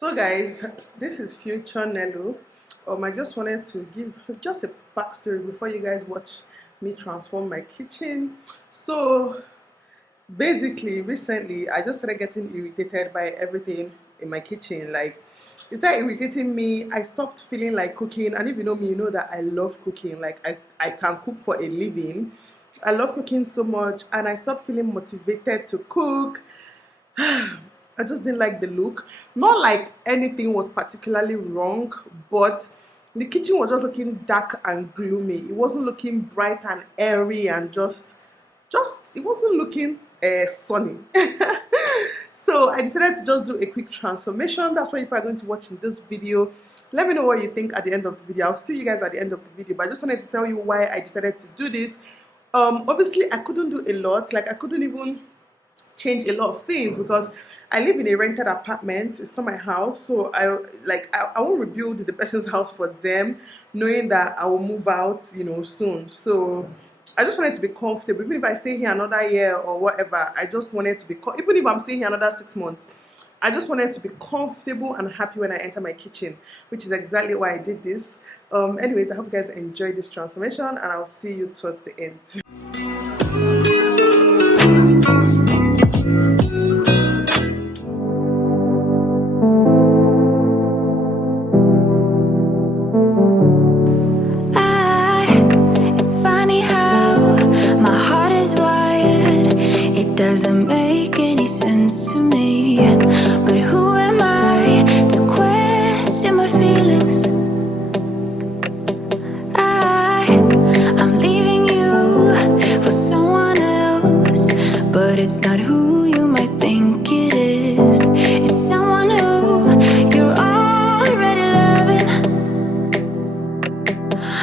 So guys, this is future Nelo. I just wanted to give just a backstory before you guys watch me transform my kitchen. So basically, recently I just started getting irritated by everything in my kitchen. Like, it started irritating me. I stopped feeling like cooking, and if you know me, you know that I love cooking. Like, I can cook for a living. I love cooking so much, and I stopped feeling motivated to cook. I just didn't like the look. Not like anything was particularly wrong, but the kitchen was just looking dark and gloomy. It wasn't looking bright and airy and just it wasn't looking sunny. So I decided to just do a quick transformation. That's what you are going to watch in this video. Let me know what you think at the end of the video. I'll see you guys at the end of the video, but I just wanted to tell you why I decided to do this. Obviously I couldn't do a lot. Like, I couldn't even change a lot of things because I live in a rented apartment. It's not my house, so I won't rebuild the person's house for them, knowing that I will move out, soon. So I just wanted to be comfortable. Even if I stay here another year or whatever, I just wanted to be even if I'm staying here another 6 months, I just wanted to be comfortable and happy when I enter my kitchen, which is exactly why I did this. Anyways, I hope you guys enjoyed this transformation, and I'll see you towards the end. Doesn't make any sense to me, but who am I to question my feelings? I'm leaving you for someone else, but it's not who you might think it is. It's someone who you're already loving.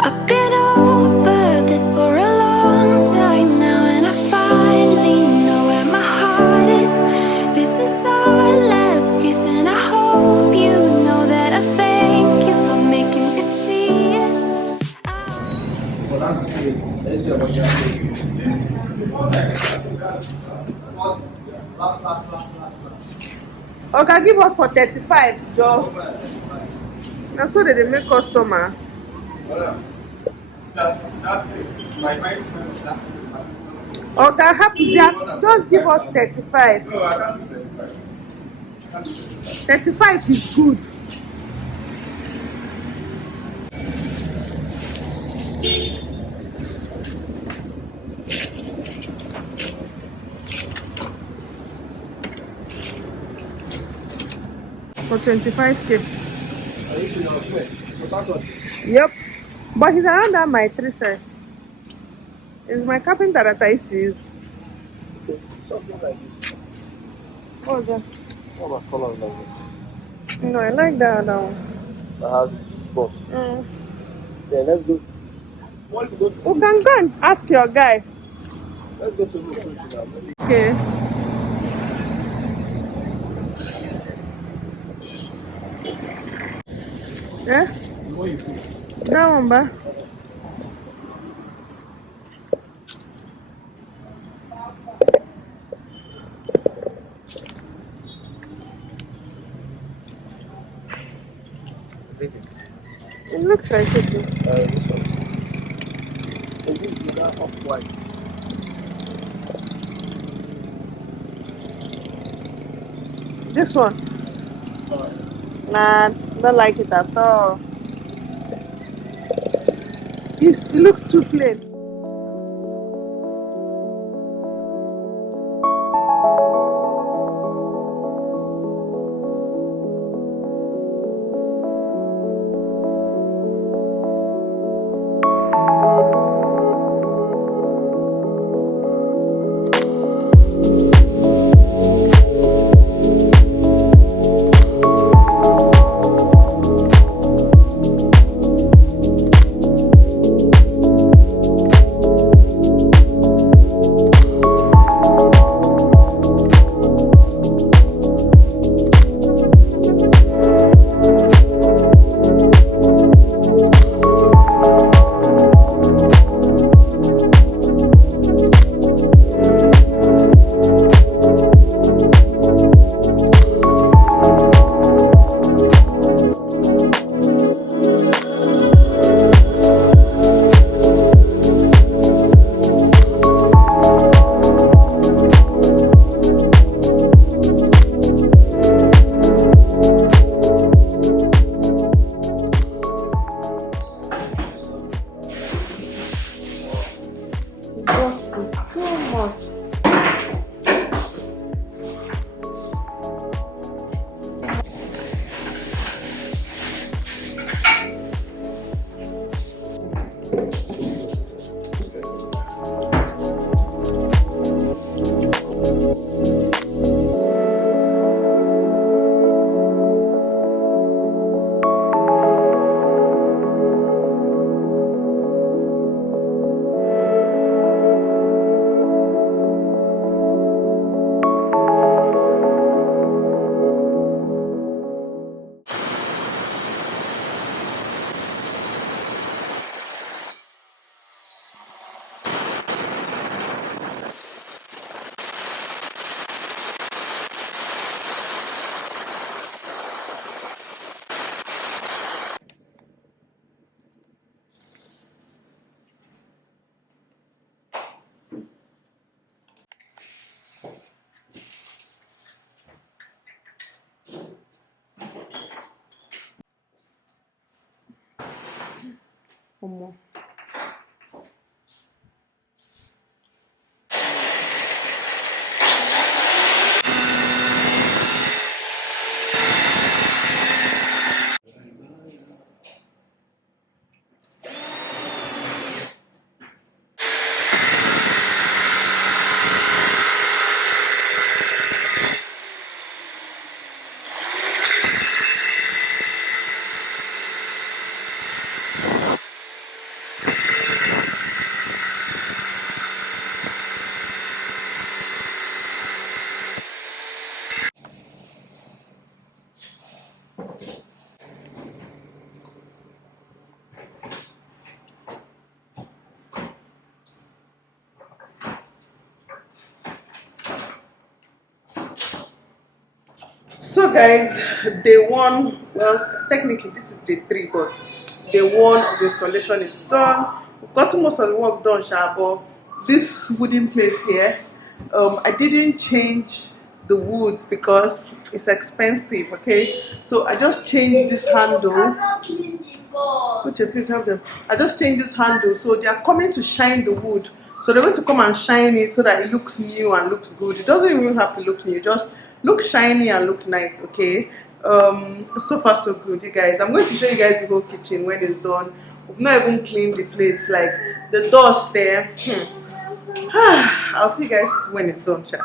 I've been over this for a long time now, and I finally know where my heart is. This is our last kiss, and I hope you know that I thank you for making me see it. Okay, give us for 35, Joe. That's what they make customer. That's it. My mind, that's it. Okay, happy. Just give us 35. No, I can't do 35. 35 is good. For 25K. Yep. But he's around that my 3 side. It's my carpenter that I used to use. Something like this. What was that? What about colors like this? No, I like that one. That has its spots. Mm. Yeah, let's go. Want to go to We can go and ask your guy. Let's go to Renovation now. Okay. Yeah? What you think? That one, ba? Is it? It looks like it. This one. And this is that off-white. This one? Nah, don't like it at all. It looks too plain. Omo. So guys, day one, well technically this is day 3, but day 1 of the installation is done. We've gotten most of the work done, sha, but this wooden place here, I didn't change the wood because it's expensive, okay? So I just changed this handle. Uche, please help them. I just changed this handle, so they are coming to shine the wood. So they're going to come and shine it so that it looks new and looks good. It doesn't even have to look new, just look shiny and look nice, okay? So far so good, you guys. I'm going to show you guys the whole kitchen when it's done. We've not even cleaned the place, like the dust there. I'll see you guys when it's done, chat.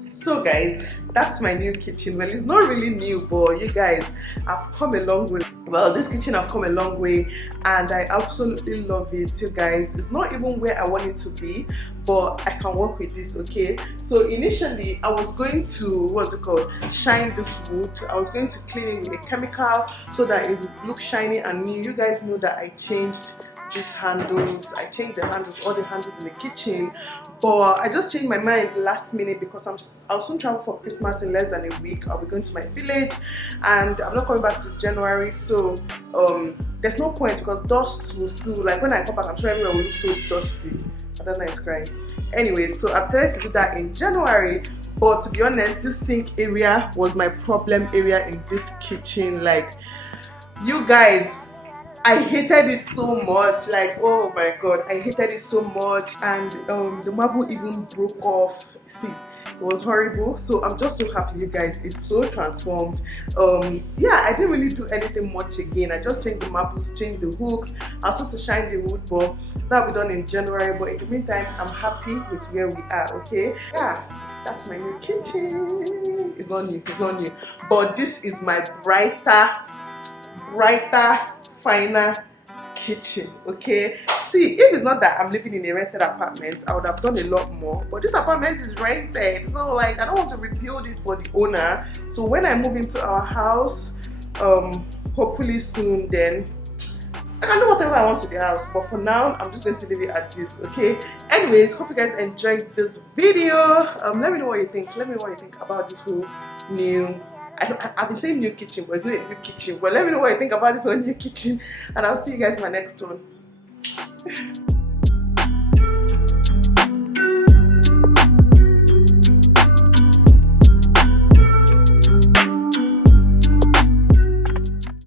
So guys, that's my new kitchen. Well, it's not really new, but you guys, I've come a long way. Well, this kitchen I've come a long way and I absolutely love it, you guys. It's not even where I want it to be, but I can work with this, okay? So initially I was going to, what's it called, shine this wood. I was going to clean it with a chemical so that it would look shiny and new. You guys know that I changed these handles. I changed the handles, all the handles in the kitchen, but I just changed my mind last minute because I'll soon travel for Christmas in less than a week. I'll be going to my village and I'm not coming back to January, so there's no point because dust will still, like when I come back I'm sure everywhere will look so dusty. I don't know, it's crying. Anyway, so I've tried to do that in January, but to be honest, this sink area was my problem area in this kitchen. Like, you guys, I hated it so much, like, oh my god, I hated it so much, and the marble even broke off. See, it was horrible. So I'm just so happy, you guys, it's so transformed. Yeah, I didn't really do anything much again. I just changed the marbles, changed the hooks. I was supposed to shine the wood, but that'll be done in January. But in the meantime, I'm happy with where we are, okay? Yeah, that's my new kitchen. It's not new, but this is my brighter, finer kitchen, okay? See, if it's not that I'm living in a rented apartment, I would have done a lot more, but this apartment is rented, so like I don't want to rebuild it for the owner. So when I move into our house, hopefully soon, then I can do whatever I want to the house, but for now I'm just going to leave it at this, okay? Anyways, hope you guys enjoyed this video. Let me know what you think. Let me know what you think about this whole new, I've been saying new kitchen, but it's not a new kitchen. But let me know what you think about this whole new kitchen, and I'll see you guys in my next one.